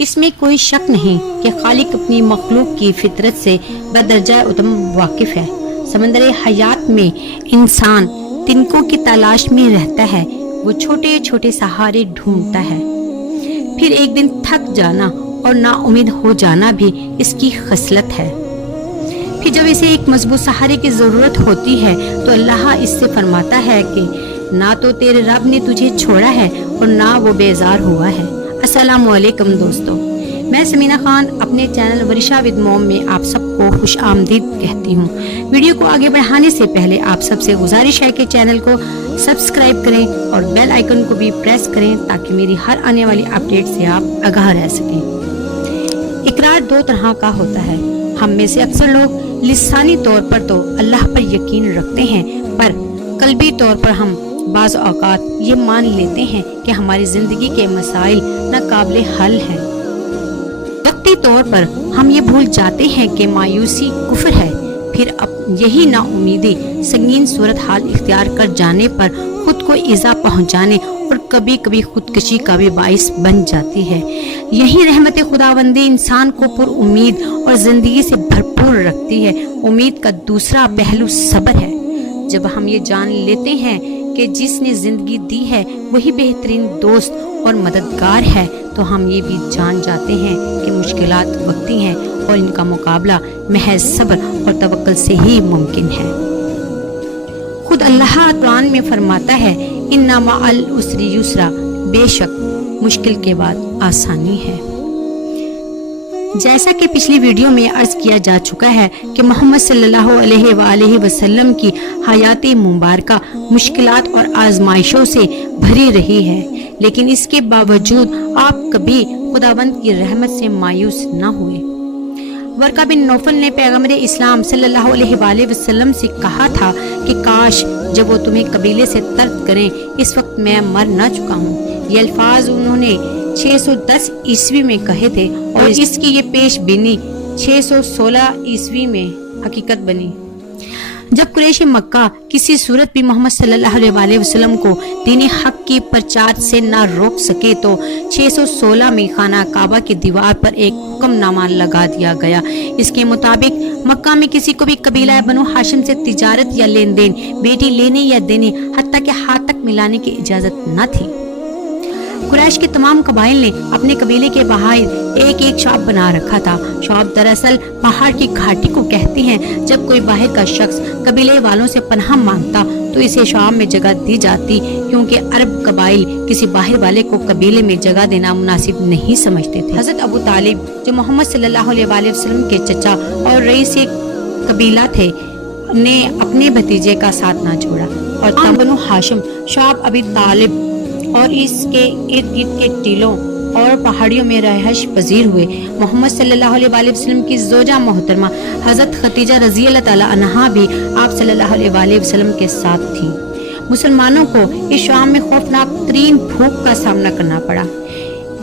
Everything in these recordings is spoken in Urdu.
اس میں کوئی شک نہیں کہ خالق اپنی مخلوق کی فطرت سے بدرجہ اتم واقف ہے۔ سمندر حیات میں انسان تنکوں کی تلاش میں رہتا ہے، وہ چھوٹے چھوٹے سہارے ڈھونڈتا ہے، پھر ایک دن تھک جانا اور نا امید ہو جانا بھی اس کی خصلت ہے۔ پھر جب اسے ایک مضبوط سہارے کی ضرورت ہوتی ہے تو اللہ اس سے فرماتا ہے کہ نہ تو تیرے رب نے تجھے چھوڑا ہے اور نہ وہ بیزار ہوا ہے۔ السلام علیکم دوستو، میں سمینہ خان اپنے چینل ورشا ود موم میں آپ سب کو خوش آمدید کہتی ہوں۔ ویڈیو کو آگے بڑھانے سے پہلے آپ سب سے گزارش ہے کہ چینل کو سبسکرائب کریں اور بیل آئیکن کو بھی پریس کریں تاکہ میری ہر آنے والی اپڈیٹ سے آپ آگاہ رہ سکیں۔ اقرار دو طرح کا ہوتا ہے۔ ہم میں سے اکثر لوگ لسانی طور پر تو اللہ پر یقین رکھتے ہیں، پر قلبی طور پر ہم بعض اوقات یہ مان لیتے ہیں کہ ہماری زندگی کے مسائل ناقابل حل ہیں۔ وقتی طور پر ہم یہ بھول جاتے ہیں کہ مایوسی کفر ہے، پھر یہی نا امیدی سنگین صورتحال اختیار کر جانے پر خود کو ایذا پہنچانے اور کبھی کبھی خودکشی کا بھی باعث بن جاتی ہے۔ یہی رحمت خداوندی انسان کو پر امید اور زندگی سے بھرپور رکھتی ہے۔ امید کا دوسرا پہلو صبر ہے۔ جب ہم یہ جان لیتے ہیں کہ جس نے زندگی دی ہے وہی بہترین دوست اور مددگار ہے تو ہم یہ بھی جان جاتے ہیں کہ مشکلات وقتی ہیں اور ان کا مقابلہ محض صبر اور توکل سے ہی ممکن ہے۔ خود اللہ قرآن میں فرماتا ہے اِنَّ مَعَ الْعُسْرِ یُسْرًا، بے شک مشکل کے بعد آسانی ہے۔ جیسا کہ پچھلی ویڈیو میں عرض کیا جا چکا ہے کہ محمد صلی اللہ علیہ وآلہ وسلم کی حیات مبارکہ مشکلات اور آزمائشوں سے بھری رہی ہے، لیکن اس کے باوجود آپ کبھی خداوند کی رحمت سے مایوس نہ ہوئے۔ ورقہ بن نوفل نے پیغمبر اسلام صلی اللہ علیہ وآلہ وسلم سے کہا تھا کہ کاش جب وہ تمہیں قبیلے سے طرد کریں اس وقت میں مر نہ چکا ہوں۔ یہ الفاظ انہوں نے 610 عیسوی میں کہے تھے اور اس کی یہ پیش بینی 616 عیسوی میں حقیقت بنی۔ جب قریش مکہ کسی صورت بھی محمد صلی اللہ علیہ وآلہ وسلم کو دین حق کی پرچار سے نہ روک سکے تو 616 میں خانہ کعبہ کی دیوار پر ایک حکم نامہ لگا دیا گیا۔ اس کے مطابق مکہ میں کسی کو بھی قبیلہ بنو ہاشم سے تجارت یا لین دین، بیٹی لینے یا دینے، حتیٰ کہ ہاتھ تک ملانے کی اجازت نہ تھی۔ قریش کے تمام قبائل نے اپنے قبیلے کے باہر ایک ایک شعب بنا رکھا تھا۔ شعب دراصل پہاڑ کی گھاٹی کو کہتے ہیں۔ جب کوئی باہر کا شخص قبیلے والوں سے پناہ مانگتا تو اسے شعب میں جگہ دی جاتی، کیونکہ عرب قبائل کسی باہر والے کو قبیلے میں جگہ دینا مناسب نہیں سمجھتے تھے۔ حضرت ابو طالب جو محمد صلی اللہ علیہ وآلہ وسلم کے چچا اور رئیس قبیلہ تھے نے اپنے بھتیجے کا ساتھ نہ چھوڑا اور بنو ہاشم شعب ابی طالب اور اس کے ارد گرد کے ٹیلوں اور پہاڑیوں میں رہائش پذیر ہوئے۔ محمد صلی اللہ علیہ وآلہ وسلم کی زوجہ محترمہ حضرت خدیجہ رضی اللہ تعالی عنہا بھی آپ صلی اللہ علیہ وآلہ وسلم کے ساتھ تھی۔ مسلمانوں کو اس شام میں خوفناک ترین بھوک کا سامنا کرنا پڑا۔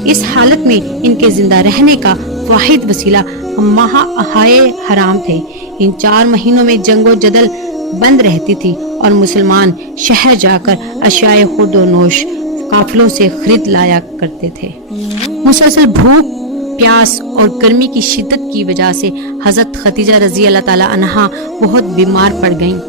اس حالت میں ان کے زندہ رہنے کا واحد وسیلہ ماہ اہائے حرام تھے۔ ان 4 مہینوں میں جنگ و جدل بند رہتی تھی اور مسلمان شہر جا کر اشیاء خورد و نوش قافلوں سے خرید لایا کرتے تھے۔ مسلسل بھوک، پیاس اور گرمی کی شدت کی وجہ سے حضرت خدیجہ رضی اللہ تعالی عنہا بہت بیمار پڑ گئیں۔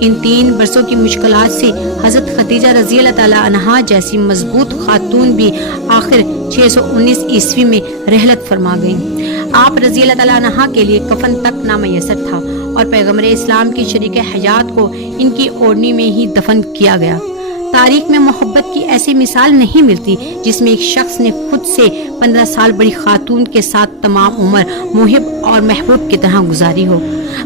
ان 3 برسوں کی مشکلات سے حضرت خدیجہ رضی اللہ تعالی عنہا جیسی مضبوط خاتون بھی آخر 619 عیسوی میں رحلت فرما گئیں۔ آپ رضی اللہ تعالی عنہا کے لیے کفن تک نامیسر تھا اور پیغمبر اسلام کی شریک حیات کو ان کی اوڑھنی میں ہی دفن کیا گیا۔ تاریخ میں محبت کی ایسی مثال نہیں ملتی جس میں ایک شخص نے خود سے 15 سال بڑی خاتون کے ساتھ تمام عمر محب اور محبوب کی طرح گزاری ہو۔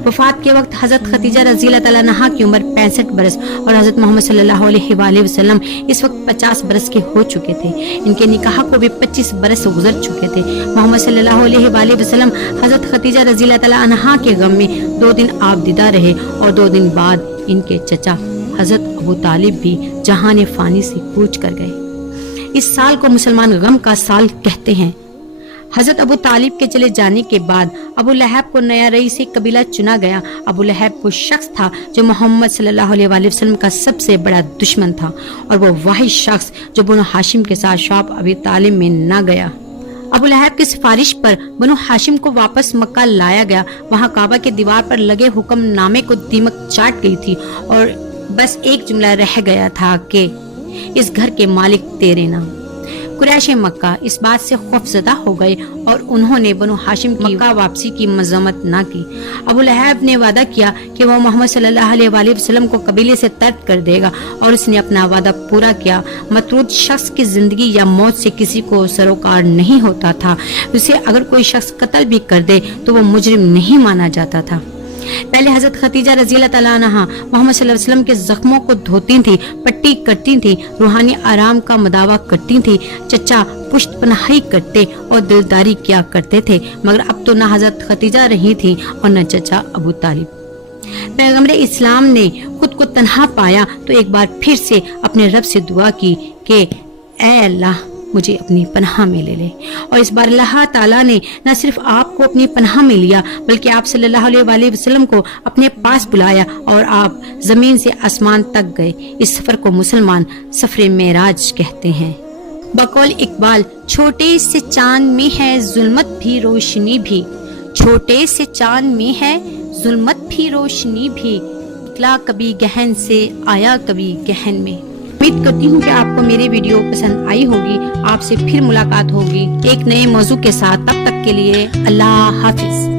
وفات کے وقت حضرت خدیجہ رضی اللہ تعالیٰ عنہا کی عمر 65 برس اور حضرت محمد صلی اللہ علیہ وآلہ وسلم اس وقت 50 برس کے ہو چکے تھے۔ ان کے نکاح کو بھی 25 برس گزر چکے تھے۔ محمد صلی اللہ علیہ وآلہ وسلم حضرت خدیجہ رضی اللہ تعالیٰ عنہا کے غم میں 2 دن آپ دیدہ رہے اور 2 دن بعد ان کے چچا حضرت ابو طالب بھی جہان فانی سے کوچ کر گئے۔ اس سال کو مسلمان غم کا سال کہتے ہیں۔ حضرت ابو طالب کے چلے جانے کے بعد ابو لہب کو نیا رئیس قبیلہ چنا گیا۔ ابو لہب وہ شخص تھا جو محمد صلی اللہ علیہ وآلہ وسلم کا سب سے بڑا دشمن تھا اور وہ واحد شخص جو بنو ہاشم کے ساتھ شعب ابی طالب میں نہ گیا۔ ابو لہب کی سفارش پر بنو ہاشم کو واپس مکہ لایا گیا۔ وہاں کعبہ کے دیوار پر لگے حکم نامے کو دیمک چاٹ گئی تھی اور بس ایک جملہ رہ گیا تھا کہ اس گھر کے مالک تیرے نام۔ قریش مکہ اس بات سے خوفزدہ ہو گئے اور انہوں نے بنو ہاشم کی مکہ واپسی کی مذمت نہ کی۔ ابو لہب نے وعدہ کیا کہ وہ محمد صلی اللہ علیہ وآلہ وسلم کو قبیلے سے طرد کر دے گا اور اس نے اپنا وعدہ پورا کیا۔ مطرود شخص کی زندگی یا موت سے کسی کو سروکار نہیں ہوتا تھا، اسے اگر کوئی شخص قتل بھی کر دے تو وہ مجرم نہیں مانا جاتا تھا۔ پہلے حضرت خدیجہ رضی اللہ تعالیٰ عنہ محمد صلی اللہ علیہ وسلم کے زخموں کو دھوتی تھیں، پٹی کرتی تھیں، روحانی آرام کا مداوع کرتی تھیں، چچا پشت پناہی کرتے اور دلداری کیا کرتے تھے، مگر اب تو نہ حضرت خدیجہ رہی تھیں اور نہ چچا ابو طالب۔ پیغمبر اسلام نے خود کو تنہا پایا تو ایک بار پھر سے اپنے رب سے دعا کی کہ اے اللہ مجھے اپنی پناہ میں لے لے، اور اس بار اللہ تعالیٰ نے نہ صرف آپ کو اپنی پناہ میں لیا بلکہ آپ صلی اللہ علیہ وآلہ وسلم کو اپنے پاس بلایا اور آپ زمین سے آسمان تک گئے۔ اس سفر کو مسلمان سفر معراج کہتے ہیں۔ بقول اقبال، چھوٹے سے چاند میں ہے ظلمت بھی روشنی بھی، چھوٹے سے چاند میں ہے ظلمت بھی روشنی بھی، نکلا کبھی گہن سے آیا کبھی گہن میں۔ امید کرتی ہوں کہ آپ کو میری ویڈیو پسند آئی ہوگی۔ آپ سے پھر ملاقات ہوگی ایک نئے موضوع کے ساتھ، تب تک کے لیے اللہ حافظ۔